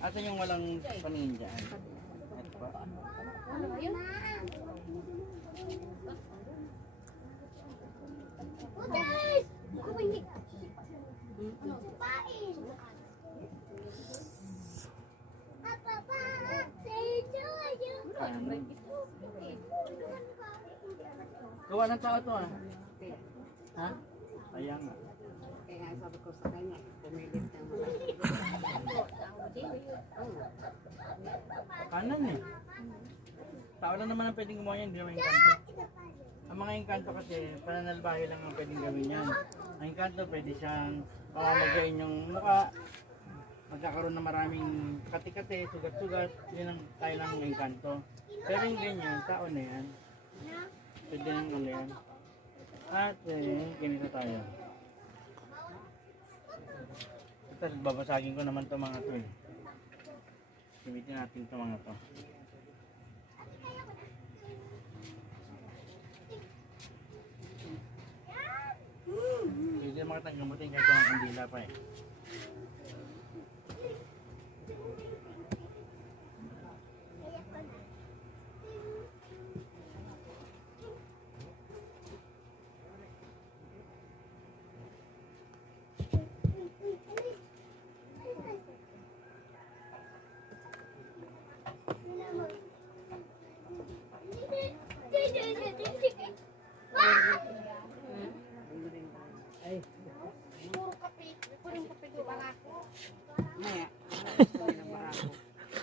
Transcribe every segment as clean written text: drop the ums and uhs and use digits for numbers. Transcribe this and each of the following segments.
Asan yung walang paningin dyan? Ito pa. Gawa ng tao to ah. Ha? Ayan nga. Kaya nga sabi ko sa kanya, pumilit ng Kanan eh. Tao lang naman ang pwedeng gumawa yan, hindi naman yung kanto. Ang mga engkanto kasi, pananalbahe lang ang pwedeng gawin yan. Ang engkanto pwede siyang pamamagayin yung mukha, magkakaroon ng maraming kati-kati, sugat-sugat, yun ang tayo lang ang engkanto. Pero yung ganyan, tao na yan. Pwede nang ano yan. At ganito tayo. Tapos babasagin ko naman itong mga to eh. Gamitin natin itong mga to. Pwede naman kitang gamutin kahit walang kandila pa eh.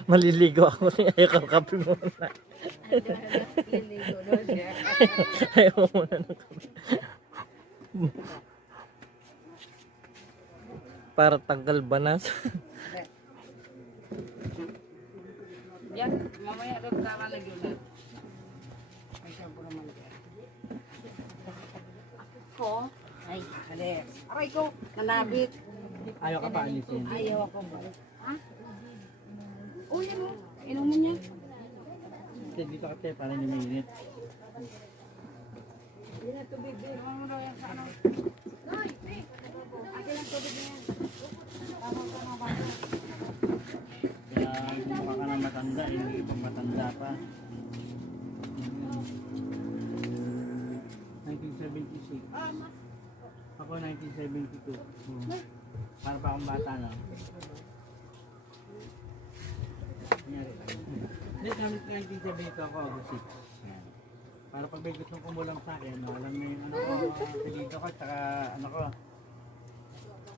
Maliligo ako niya. Ayaw ka kape muna. Ayaw muna ng kape. Para tanggal banas. yan, mamaya doon kakalagyan na. Ay, siyempre naman yan. Ako? Ay, alis. Aray ko, nanabit. Ayaw ka pa alisin. Ayaw ako ba? Ha? Oh, yan o. Inumin niya. Kasi dito ka te, para hindi mainit. Hindi na tubig. Ano daw yan sa ano? Noy, akin ang tubig niya. Tama ba? Kaya gumawa ka na matanda, hindi pang matanda pa. 1976. Ako 1972. Para pa akong bata na. Hindi, gamit 1972 ako, August 6. Yan. Para pag may gustong kumulang sa akin, alam na yung ano ko, apelido ko, tsaka ano ko,